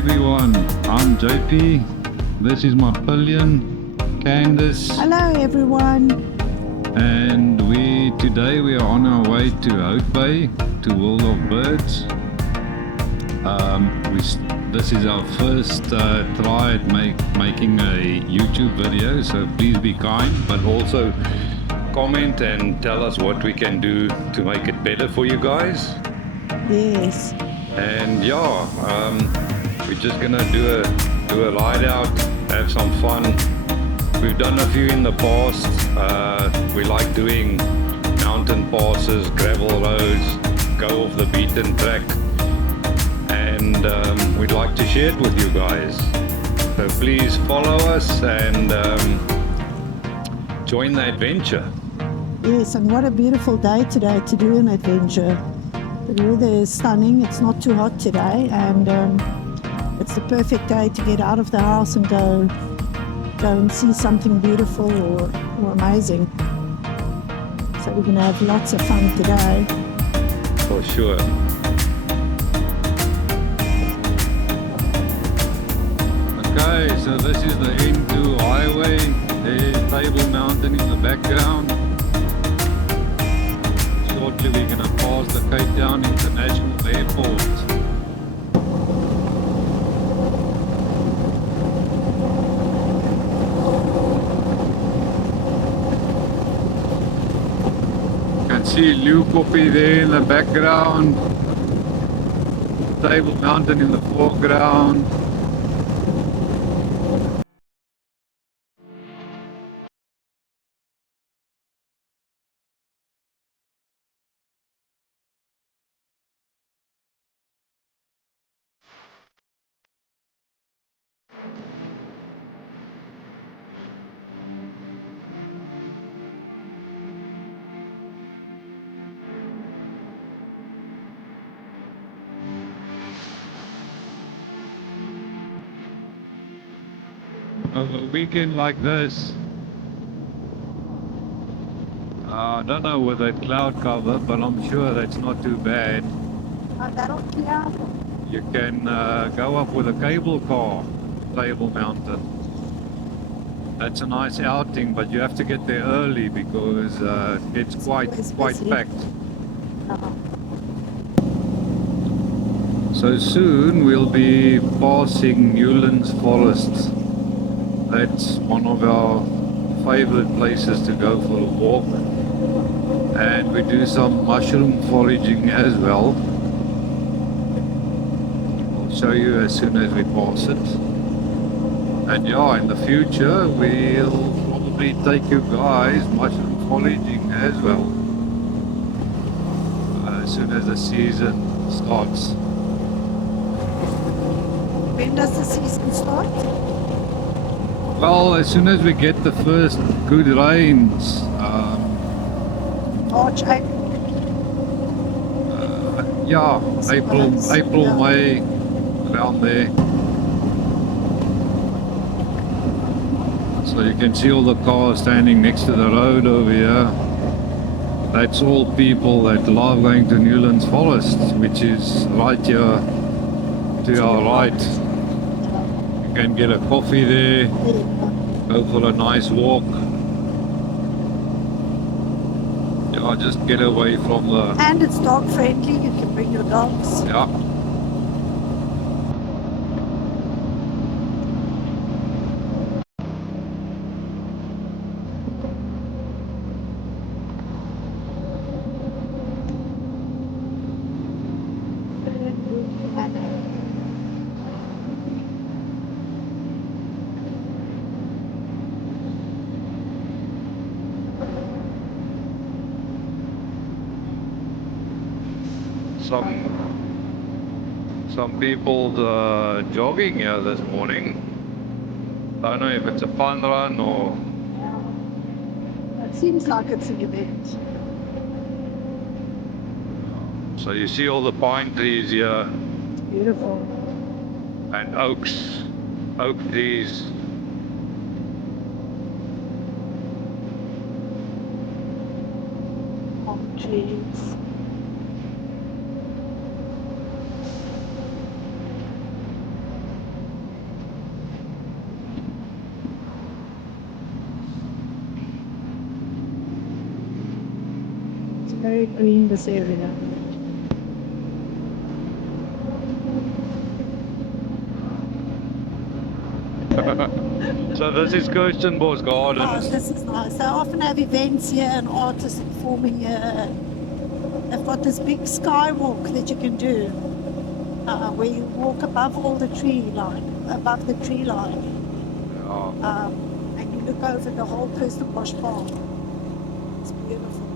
everyone, I'm JP, this is my pillion, Candace, Hello everyone. and today we are on our way to Hout Bay, to World of Birds. This is our first try at making a YouTube video, so please be kind, but also comment and tell us what we can do to make it better for you guys. Yes. And yeah, we're just gonna do a ride out, have some fun. We've done a few in the past. We like doing mountain passes, gravel roads, go off the beaten track, and we'd like to share it with you guys. So please follow us and join the adventure. Yes, and what a beautiful day today to do an adventure. The weather is stunning. It's not too hot today, and it's the perfect day to get out of the house and go and see something beautiful or amazing. So we're going to have lots of fun today. For sure. Okay, so this is the N2 highway. There's Table Mountain in the background. Shortly we're going to pass the Cape Town International Airport. You can see Leeukoppie there in the background. Table Mountain in the foreground. Over a weekend like this, I don't know with that cloud cover, but I'm sure that's not too bad. That'll clear. You can go up with a cable car, Table Mountain. That's a nice outing, but you have to get there early because it gets quite packed. So soon we'll be passing Newlands Forest. That's one of our favorite places to go for a walk, and we do some mushroom foraging as well. I'll show you as soon as we pass it. And yeah, in the future we'll probably take you guys mushroom foraging as well, as soon as the season starts. When does the season start? Well, as soon as we get the first good rains, March, April. yeah, April, May, around there. So you can see all the cars standing next to the road over here. That's all people that love going to Newlands Forest, which is right here to our right. You can get a coffee there, go for a nice walk. Yeah, just get away from the... And it's dog friendly. You can bring your dogs. Yeah. Some people jogging here this morning. I don't know if it's a fun run or... It seems like it's an event. So you see all the pine trees here. Beautiful. And oak trees. Palm trees. Very green, this area. So this is Kirstenbosch Oh, Gardens. this is nice. They often have events here and artists performing here. They've got this big skywalk that you can do, where you walk above all the tree line, above the tree line, Ja. and you look over the whole Kirstenbosch Park. It's beautiful.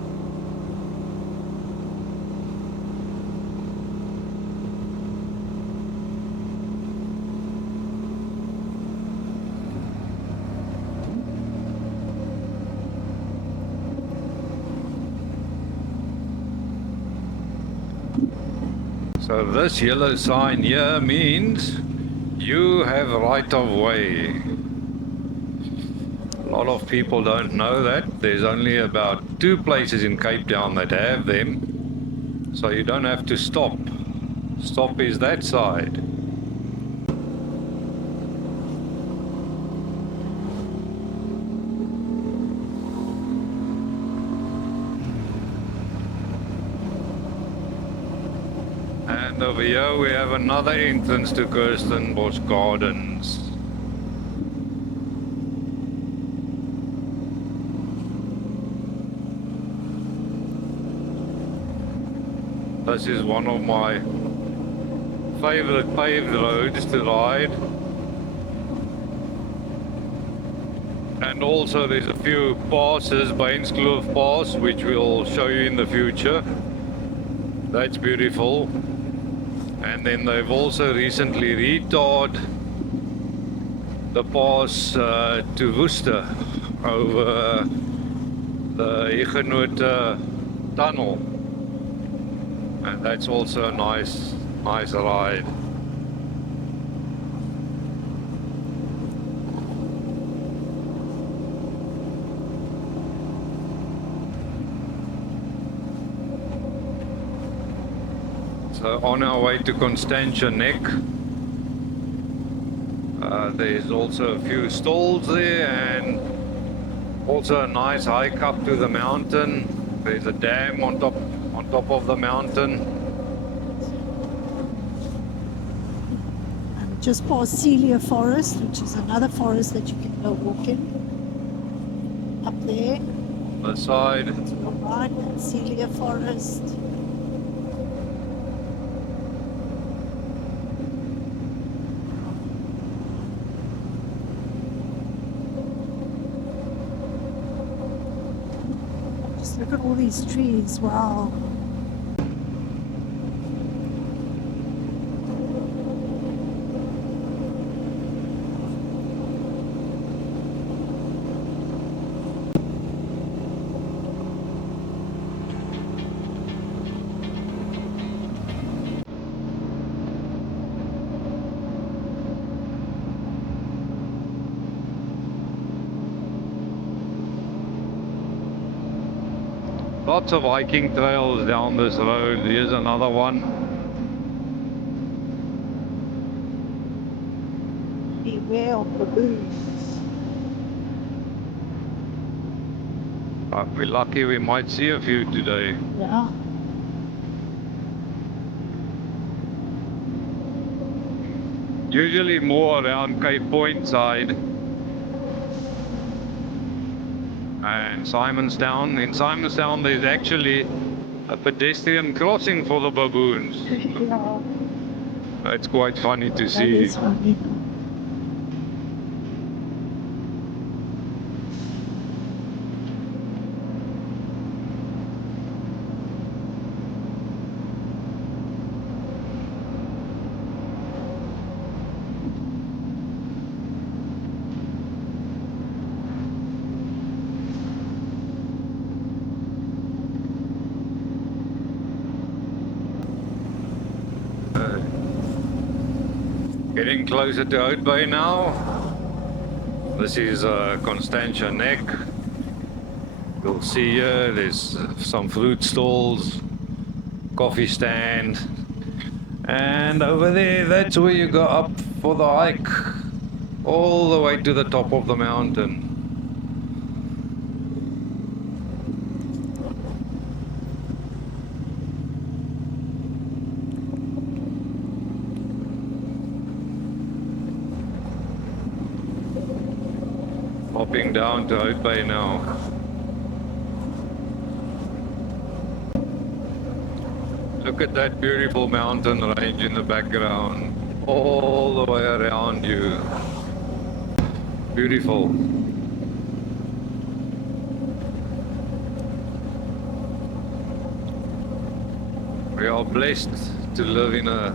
So this yellow sign here means you have right of way. A lot of people don't know that. There's only about 2 places in Cape Town that have them. So you don't have to stop. Stop is that side. And over here we have another entrance to Kirstenbosch Gardens. This is one of my favorite paved roads to ride. And also there's a few passes, Bainskloof Pass, which we'll show you in the future. That's beautiful. And then they've also recently retarred the pass to Worcester over the Huguenot tunnel. And that's also a nice ride. So on our way to Constantia Neck, there's also a few stalls there and also a nice hike up to the mountain. There's a dam on top of the mountain. And just past Celia Forest, which is another forest that you can go walk in. Up there, The side. to your right, that's Celia Forest. Just look at all these trees, wow. Lots of hiking trails down this road. Here's another one. Beware of baboons. If we're lucky, we might see a few today. Yeah. Usually more around Cape Point side and Simonstown. In Simonstown, there's actually a pedestrian crossing for the baboons. Yeah, It's quite funny to that see. is funny. Getting closer to Oat Bay now. This is Constantia Neck. You'll see here there's some fruit stalls, coffee stand, and over there that's where you go up for the hike all the way to the top of the mountain. Hopping down to Oud Bay now. Look at that beautiful mountain range in the background, all the way around you. Beautiful. We are blessed to live in a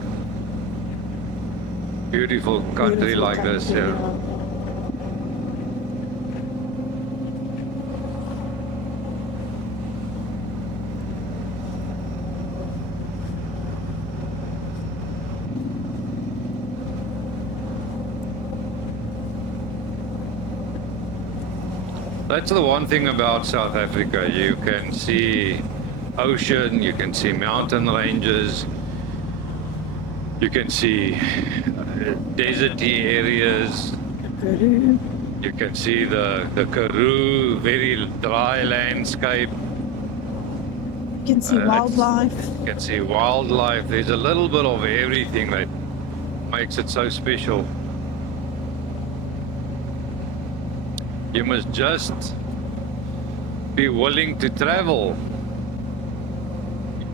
beautiful country Beautiful like this. country, Yeah. That's the one thing about South Africa. You can see ocean, you can see mountain ranges, you can see deserty areas, Peru. you can see the Karoo, very dry landscape. You can see wildlife. You can see wildlife. There's a little bit of everything that makes it so special. You must just be willing to travel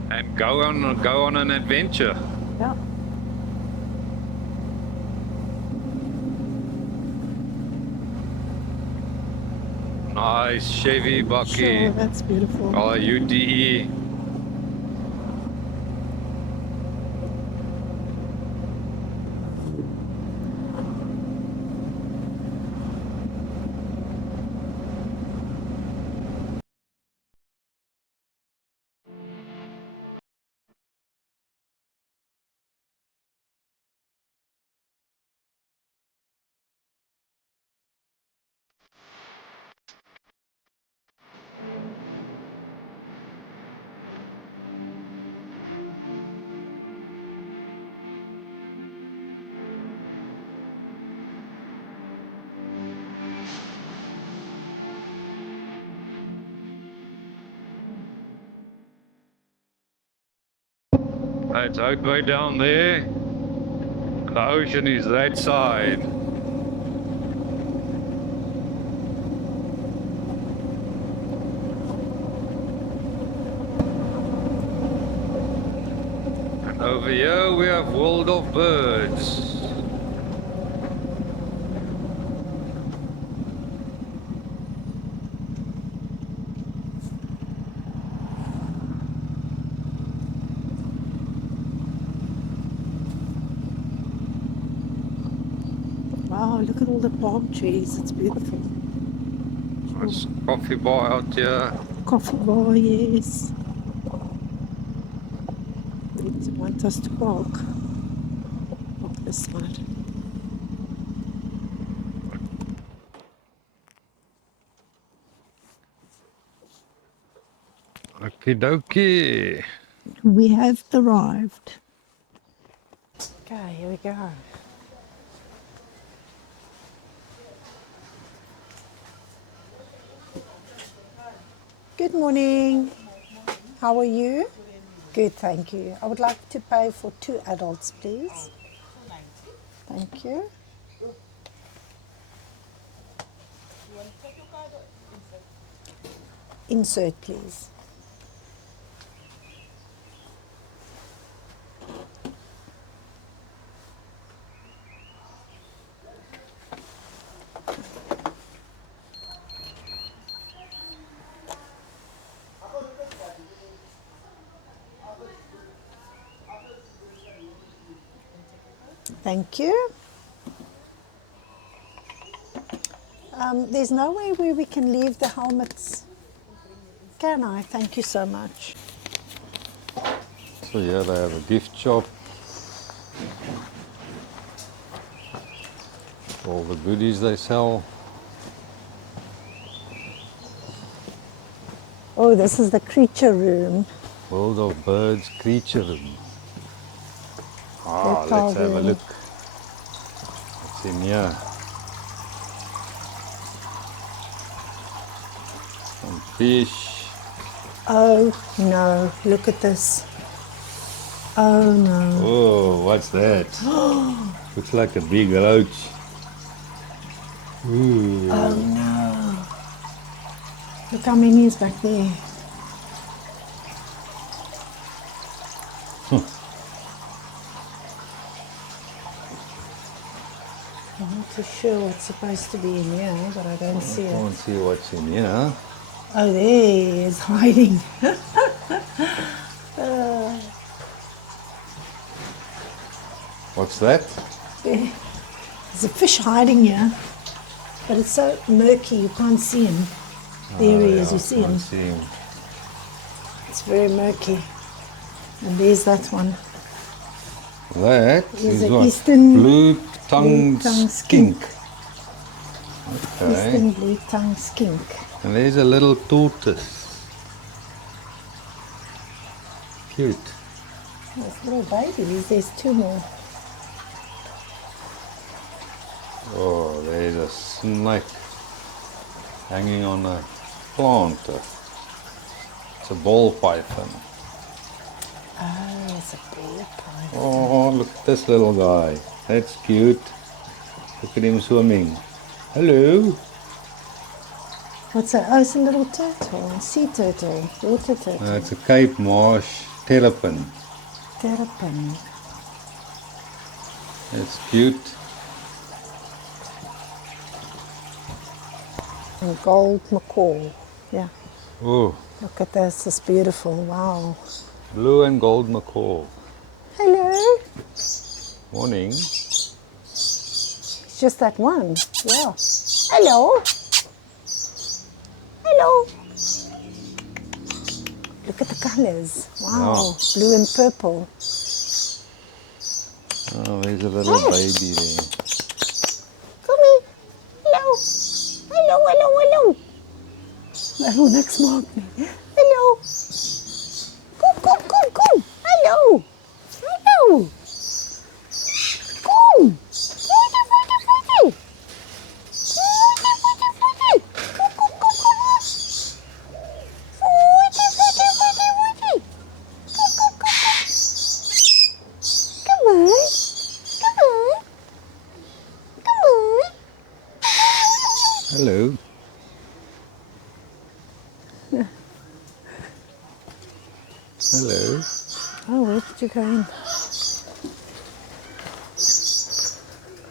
and go on an adventure. Yeah. Nice Chevy Bucky. Sure, that's beautiful. UTE. It's out way down there. The ocean is that side. And over here we have World of Birds. Wow, look at all the palm trees. It's beautiful. Nice coffee bar out here. Coffee bar, yes. They want us to park. Park this side. Okie dokie. We have arrived. Okay, here we go. Good morning. How are you? Good, thank you. I would like to pay for 2 adults, please. Thank you. Insert, please. Thank you. There's no way where we can leave the helmets. Can I? Thank you so much. So here they have a gift shop. All the goodies they sell. Oh, this is the creature room. World of Birds creature room. Let's Let's have a have a look. What's in here? Some fish. Oh no, look at this. Oh no. Oh, what's that? Looks like a big roach. Ooh. Oh no. Look how many is back there. I'm not too sure what's supposed to be in here, but I don't see I it. can't see what's in here. Oh, there he is hiding. What's that? There's a fish hiding here, but it's so murky you can't see him. There he is, you see him. See him. It's very murky. And there's that one. That He's is an what? eastern Blue-tongued blue-tongued skink. Okay. Eastern blue-tongued skink. And there's a little tortoise. Cute. There's little babies. There's two more. Oh, there's a snake hanging on a plant. It's a ball python. Oh, it's a ball python. Oh, look at this little guy. That's cute. Look at him swimming. Hello. What's that? Oh, it's a little turtle. Sea turtle. Water turtle. It's a Cape Marsh terrapin. Terrapin. It's cute. And gold macaw. Yeah. Oh, Look at this. It's beautiful. Wow. blue and gold macaw. Hello. Morning. It's just that one. Yeah. Hello. Hello. Look at the colors. Wow. Yeah. Blue and purple. Oh, there's a little baby there. Come here. Hello. Hello, hello, hello. Oh, next mark me. Hello. Come, come, come, come. Hello. Hello. Come. Footy, footy, footy. Footy, footy, footy. Come, come, come, come. Footy, footy, footy, footy. Come, come, come, come. Come on. Come on. Come on. Hello. Hello. Oh, where did you go in?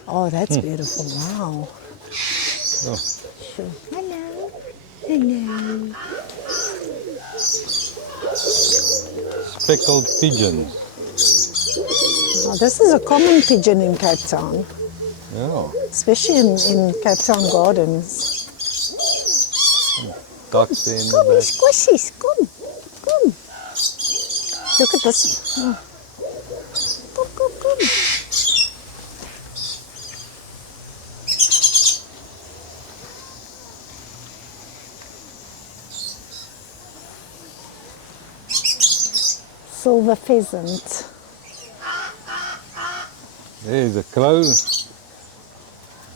Oh, that's beautiful. Wow. Oh, Sure. Hello. Hello. speckled pigeons. Oh, this is a common pigeon in Cape Town, Yeah. especially in Cape Town gardens. Ducks there in Come, the you back. squishies. Come. Come. Look at this. Oh. Come, come, come. Silver pheasant. There's a crow.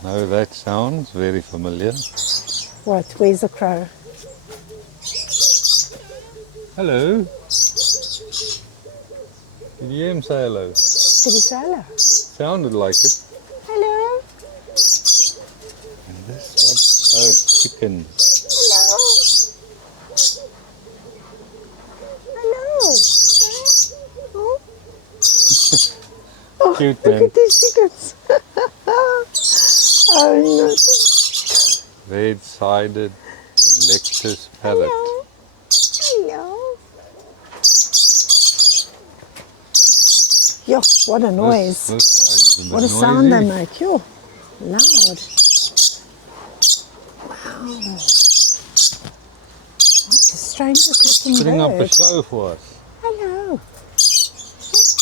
No, that sounds very familiar. What? Where's the crow? Hello. Did you hear him say hello? Did he say hello? Sounded like it. Hello? And this what? Oh, it's chickens. Hello? Hello? Oh, Cute, look man. at these chickens. Oh, no. Red-sided electus parrot. Hello? Hello? Yo, what a noise. This guy's What a sound they noisy. make. Yo, loud. Wow. What a strangest looking Putting up a bird. show for us. Hello.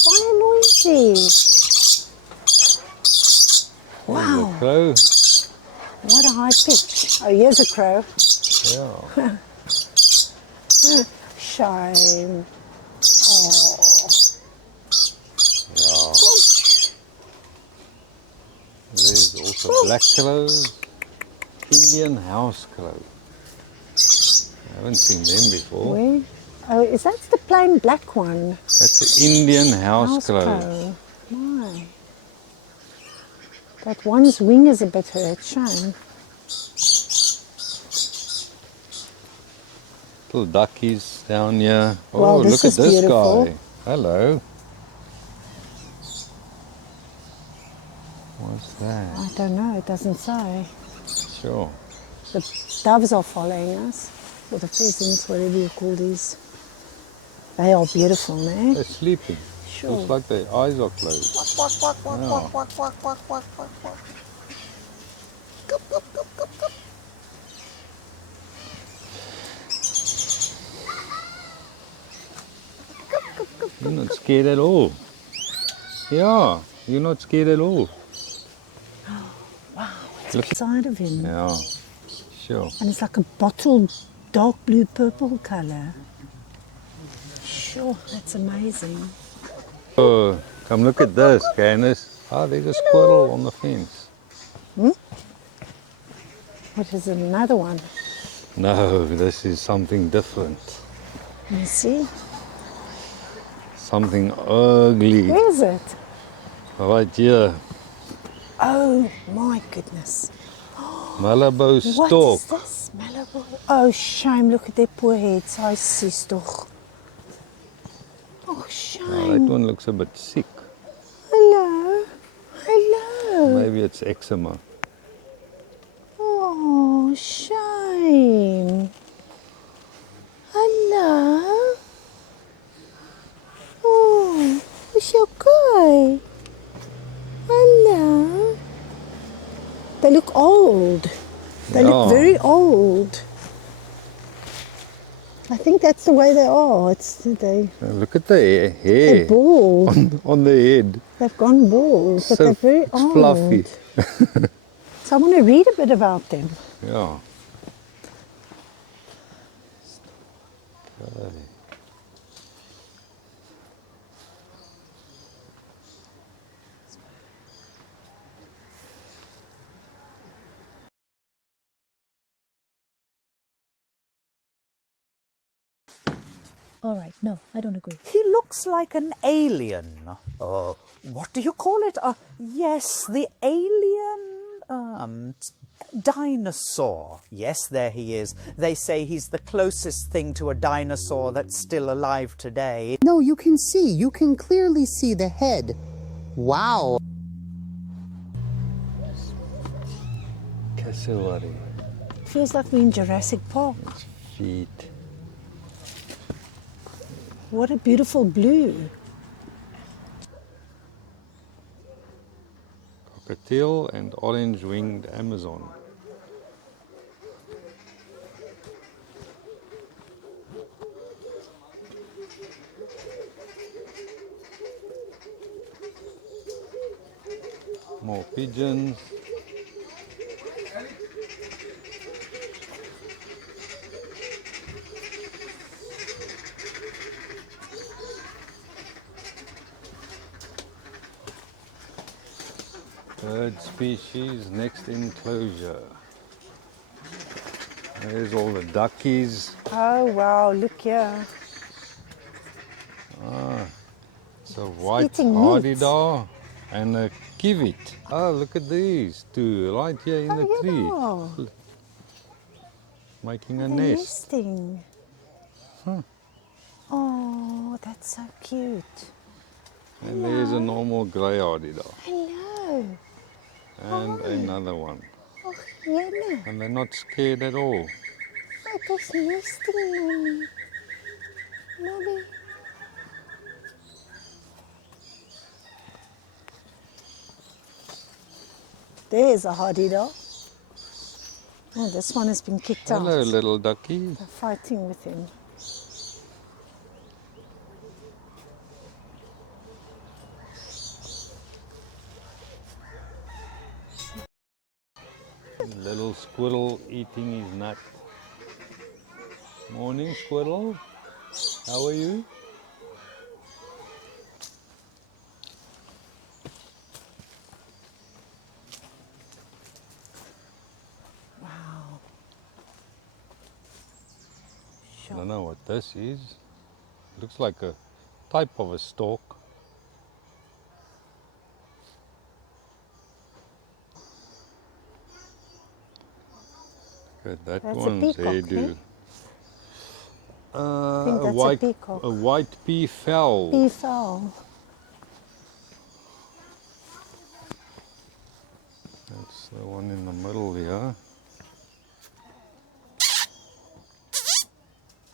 Why noisy? There's Wow, a crow. what a high pitch. Oh, here's a crow. Yeah. Shame. Oh. Yeah. There's also black crows. Indian house crow. I haven't seen them before. Where? Oh, is that the plain black one? That's an Indian house crow. My. That one's wing is a bit hurt. Shame. Little duckies down here. Wow, Oh, this look at is this beautiful. guy. Hello. What's that? I don't know, it doesn't say. Sure. The doves are following us, or the pheasants, whatever you call these. They are beautiful, man. They're sleeping. Sure. Looks like their eyes are closed. Quack, quack, quack, Yeah. quack, quack, quack, quack, quack, quack, quack. Cup, cup, cup, cup, cup. You're not scared at all. Yeah, you're not scared at all. Wow, it's Look. inside of him. Yeah, sure. And it's like a bottle, dark blue purple color. Sure, that's amazing. Oh, come look at this, Candace. Ah, there's a squirrel on the fence. What is it, another one? No, this is something different. Let me see. Something ugly. Where is it? Right here. Oh my goodness. Malibu What stork. is this? Malibu? Oh, shame. Look at their poor heads. I see, toch. Oh, Oh, that shame. one looks a bit sick. Hello. Hello. Maybe it's eczema. Oh, shame. Hello. Oh, is you okay? Hello. They look old. They look Yeah. very old. I think that's the way they are. Look at the They're hair bald. on the head. They've gone bald, but So they're very it's old. fluffy. So I want to read a bit about them. Yeah. Okay. All right, no, I don't agree. He looks like an alien. What do you call it? Yes, the alien dinosaur. Yes, there he is. They say he's the closest thing to a dinosaur that's still alive today. No, you can see. You can clearly see the head. Wow. Cassowary. Feels like we're in Jurassic Park. Its feet. What a beautiful blue. Cockatiel and orange-winged Amazon. More pigeons. Bird species next enclosure. There's all the duckies. Oh, wow, look here. It's a white eating meat. hardy-daw and a kiwit. Oh, look at these two right here in the tree. Yeah. Making a They're nest. nesting. Oh, that's so cute. And there's a normal grey hardy-daw. Hello. And another one. Oh, Jenna. And they're not scared at all. It is nesting, Mommy. Mommy. There's a hardy-daw. Oh, this one has been kicked Hello, out. little ducky. They're fighting with him. Little squirrel eating his nut. Morning, squirrel. How are you? Wow. I don't know what this is. Looks like a type of a stork. Look at that That's a one's peacock, hairdo. eh? think that's a peacock. A white peafowl. Peafowl. That's the one in the middle here.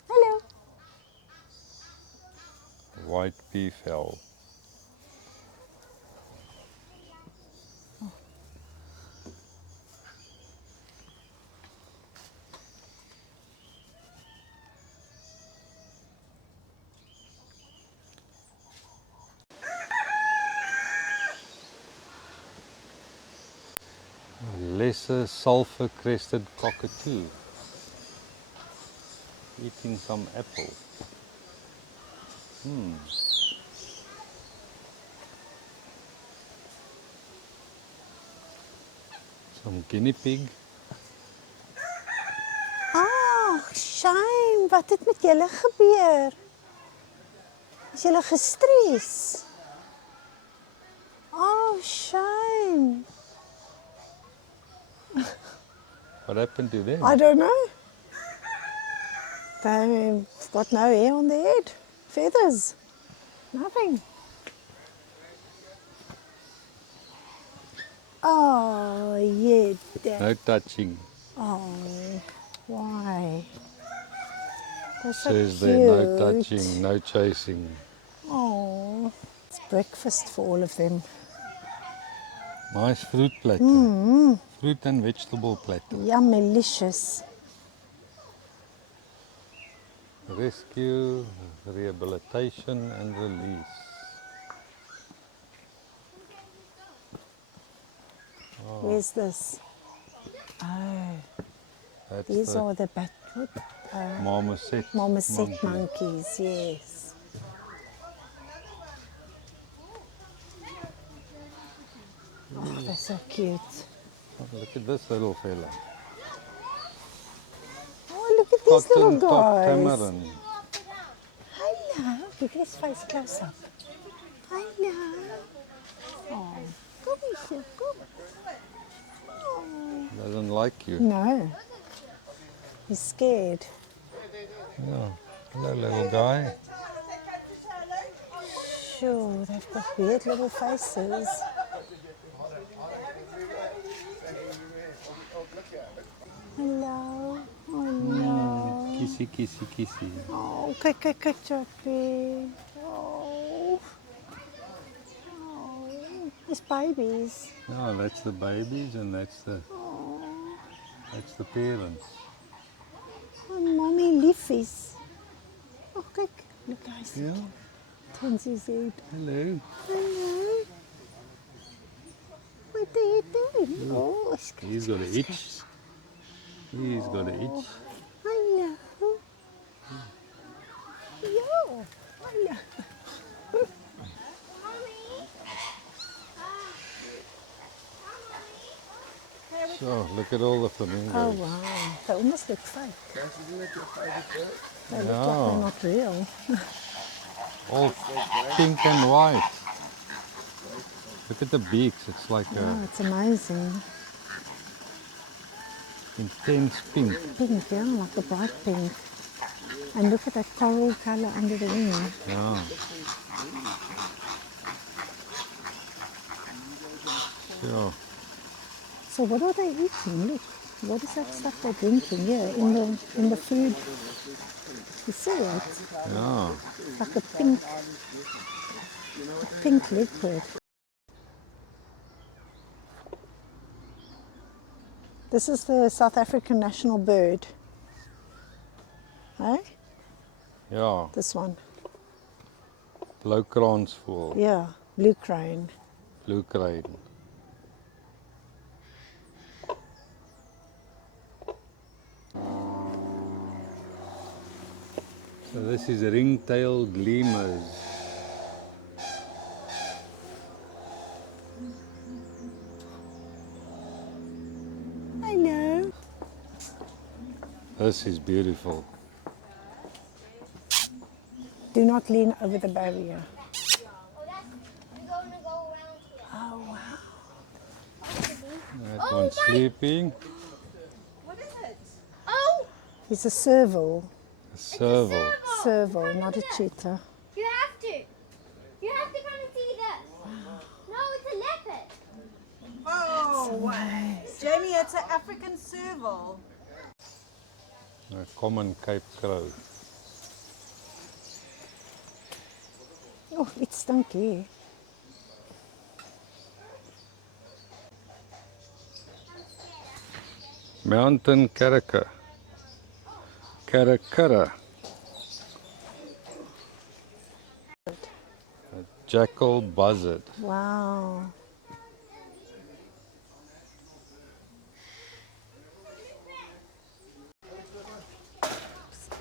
Hello. White peafowl. Lesser sulfur crested cockatoo eating some apple. Some guinea pig. Oh, shame. Wat het met julle gebeur? Is julle gestres? Oh, shame. What happened to them? I don't know. They've got no hair on their head. Feathers. Nothing. Oh, yeah. No touching. Oh, why? They're so Says cute. there, no touching, no chasing. Oh, it's breakfast for all of them. Nice fruit platter. Fruit and vegetable platter. Yummy-licious. Rescue, rehabilitation and release. Where's this? Oh, That's these the are the marmoset. marmoset monkey. monkeys, yes. Oh, they're so cute. Oh, look at this little fella. Oh, look at these little Top guys. tamarin. Hello. Look at his face close up. Hello. Oh, come here, come. Oh. Doesn't like you. No. He's scared. Yeah. Hello, little guy. Sure, they've got weird little faces. Hello. Hello. Kissy, kissy, kissy. Oh, quick, Choppy. Oh. Oh. It's babies. No, that's the babies and that's the parents. Oh, mommy leafies. Oh, quick. Look, guys. Yeah. Turns his head. Hello. Hello. What are you doing? Oh, He's got an itch. He's got an itch. hello. Yo. Hello. So, look at all the flamingos. Oh, wow. They almost look fake. They look like they're not real. All pink and white. Look at the beaks. It's like Oh, a it's amazing. intense pink. Pink, yeah, like a bright pink. And look at that coral color under the wing. Yeah. Sure. So what are they eating? Look, what is that stuff they're drinking? Yeah, in the food. You see it? Yeah. It's like a pink liquid. This is the South African national bird. Hey? Yeah. This one. Blue kransvoël. Yeah, blue crane. Blue crane. So this is ring-tailed lemurs. Hello. This is beautiful. Do not lean over the barrier. Oh, wow. That one's sleeping. Oh! He's a serval. Serval. Serval, not a cheetah. You have to. You have to come and see this. No, it's a leopard. Oh, Jamie, it's an African serval. A common Cape crow. Oh, it's stinky. Mountain caracal. Caracara. A jackal buzzard. Wow.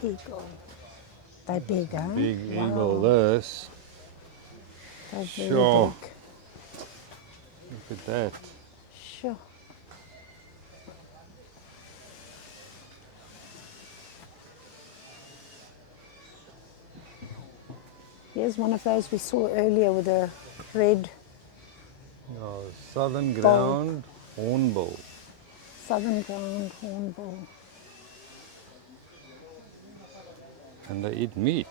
Eagle. They're big, huh? Big eagle, this. They're very Sure. big. Look at that. Sure. Here's one of those we saw earlier with a red Oh, southern ground hornbill. southern ground hornbill. And they eat meat.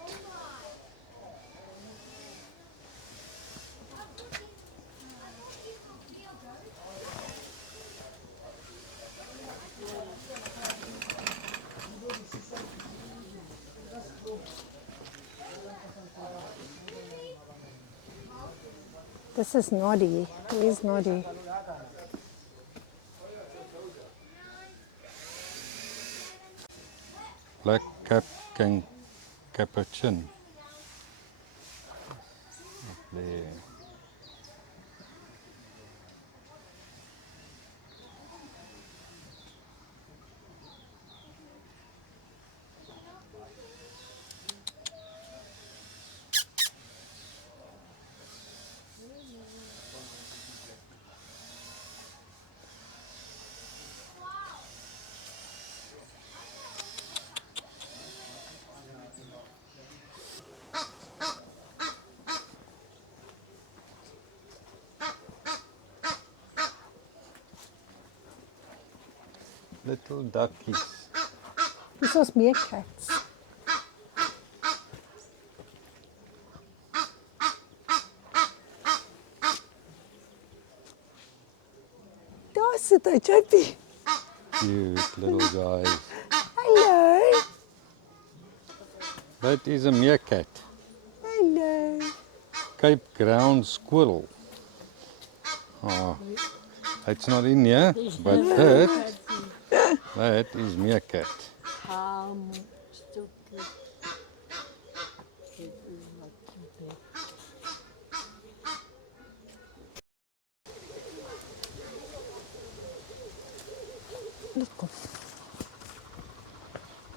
This is Noddy. Where's Noddy? Black cap capuchin. Up there. Little duckies. This was meerkats. Daar sit hy, Japie. Cute little guys. Hello. That is a meerkat. Hello. Cape ground squirrel. Oh, it's not in here, but that is meerkat.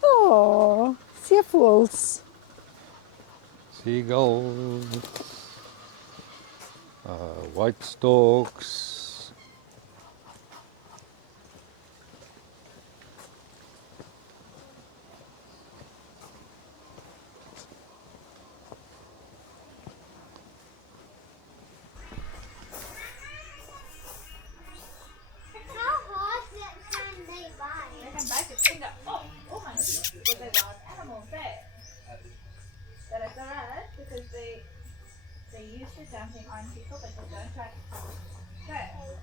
Oh, seevoels. Seagulls, white storks. How hard can they buy? Come back and finger. Oh my goodness. Because they wild animals there. But it's alright because they used to jumping on people, but they don't try to first.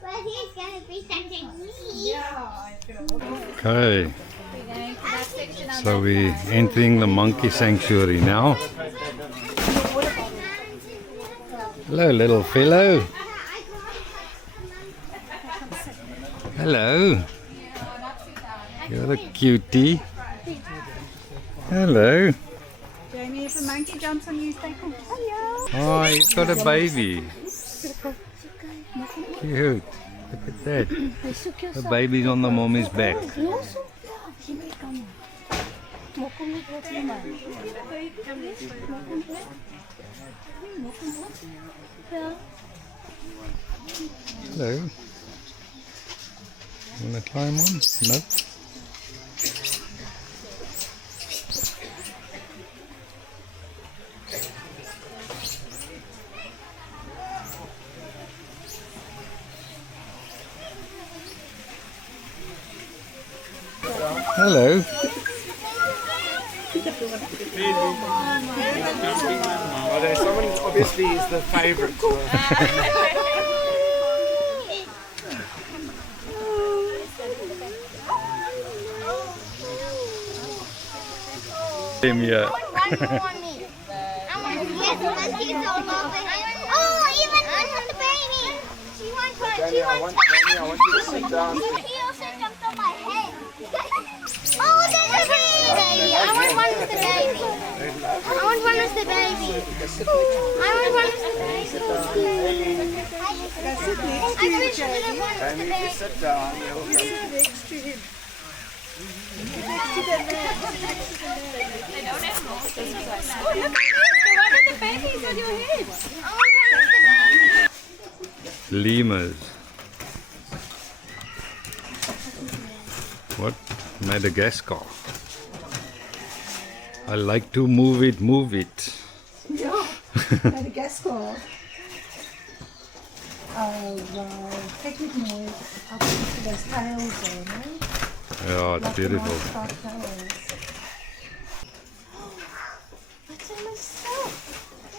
But he's gonna be sending me. Yeah, it's gonna walk. Okay, We're going to that section on so that we're side. entering the monkey sanctuary now. Hello, little fellow. Hello. You're a cutie. Hello. Jamie, if a monkey jumps on you, say hello. Oh, he's got a baby. Cute. Look at that. The baby's on the mommy's back. Hello. Wanna climb on? No? Hello. Oh, there's someone obviously is the favourite. Him here. Run for me. Yes, monkeys all over here. Oh, even the baby. She wants one. Danny, I want you to sit down. He also jumped on my head. Oh, there's a baby. I want one with the baby. I want one with the baby. I want one with the baby. I wish I could have one with the Danny, baby. just sit down. Lemurs. What? Madagascar. I like to move it, move it. Yeah, Madagascar. Oh, wow. Technically, I'll put those tails there, no? Yeah, it's Like the beautiful. nice striped tails. What's in my stuff?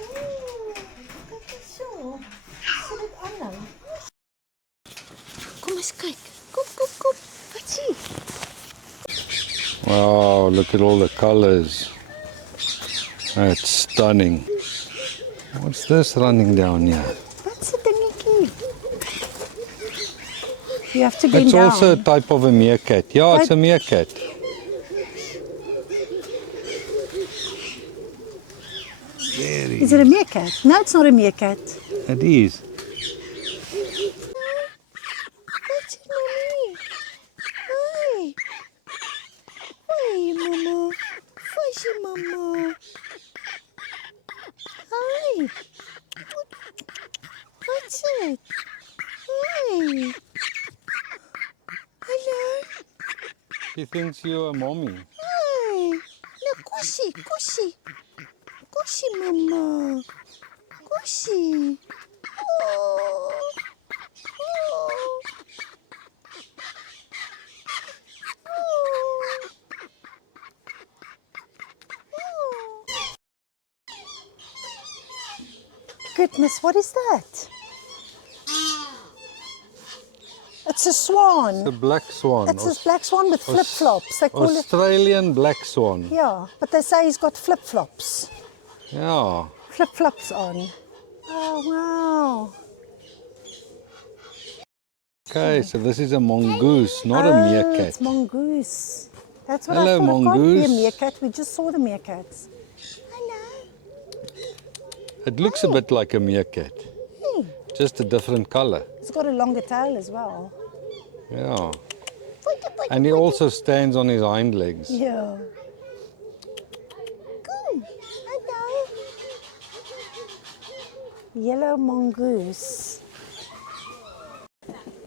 Ooh, look at the show. Sit it on nou. Kom eens kyk. Kom. Wat sien? Wow, look at all the colors. That's stunning. What's this running down here? Wat's 'n dingetjie? You have to bend It's down. also a type of a meerkat. Yeah, it's a meerkat. Very. Is it a meerkat? No, it's not a meerkat. It is. What's it, mommy? Hi. Hi, mama. Fuzzy mama. Hi. What's it? Hi. Hello. She thinks you're a mommy. Hi. No, Cushy. Cushy, mama. Cushy. Oh. Oh. Goodness, what is that? It's a swan. It's a black swan. It's a black swan with flip-flops. They call it. Australian black swan. Yeah, but they say he's got flip-flops. Yeah. Flip-flops on. Oh, wow. Okay, so this is a mongoose, not a Oh, meerkat. it's mongoose. That's what Hello, I thought. It can't be a mongoose. meerkat. We just saw the meerkats. Hello. It looks a bit like a meerkat, Hey. just a different color. It's got a longer tail as well. Yeah. And he also stands on his hind legs. Yeah. Good. Hello. Yellow mongoose.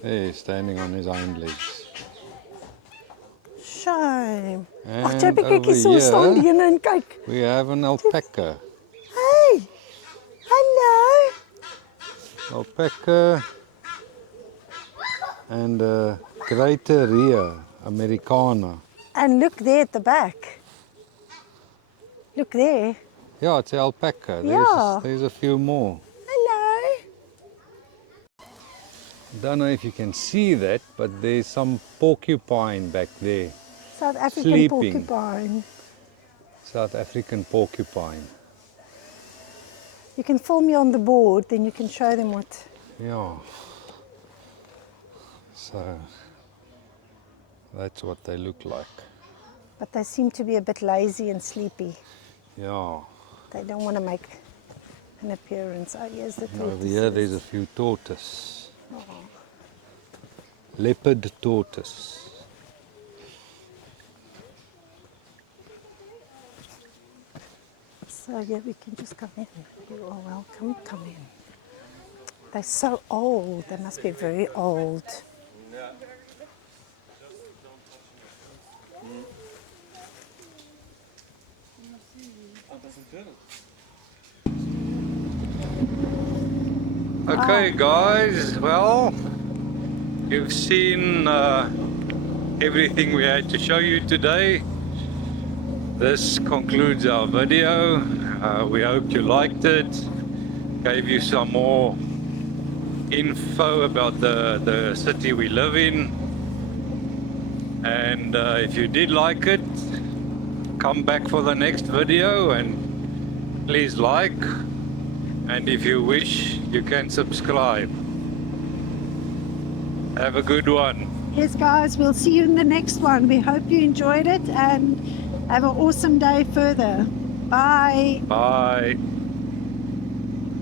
Hey, he's standing on his hind legs. Shame. And Ag jy bietjie so over staan here, hier en kyk. we have an alpaca. Hey. Hello. Alpaca and a greater rhea americana. And look there at the back. Look there. Yeah, it's an alpaca. Yeah. There's a few more. Hello. Don't know if you can see that, but there's some porcupine back there. South African Sleeping. porcupine. South African porcupine. You can film me on the board, then you can show them what. Yeah. So that's what they look like. But they seem to be a bit lazy and sleepy. Yeah. They don't want to make an appearance. Oh, here's the tortoise. Over here there's a few tortoise. Leopard tortoise. So yeah, we can just come in. You are welcome. Come in. They're so old. They must be very old. Okay, guys, well, you've seen everything we had to show you today. this concludes our video. We hope you liked it. Gave you some more info about the city we live in. And if you did like it, come back for the next video and please like. And if you wish, you can subscribe. Have a good one. Yes, guys, we'll see you in the next one. We hope you enjoyed it and have an awesome day further. Bye. Bye.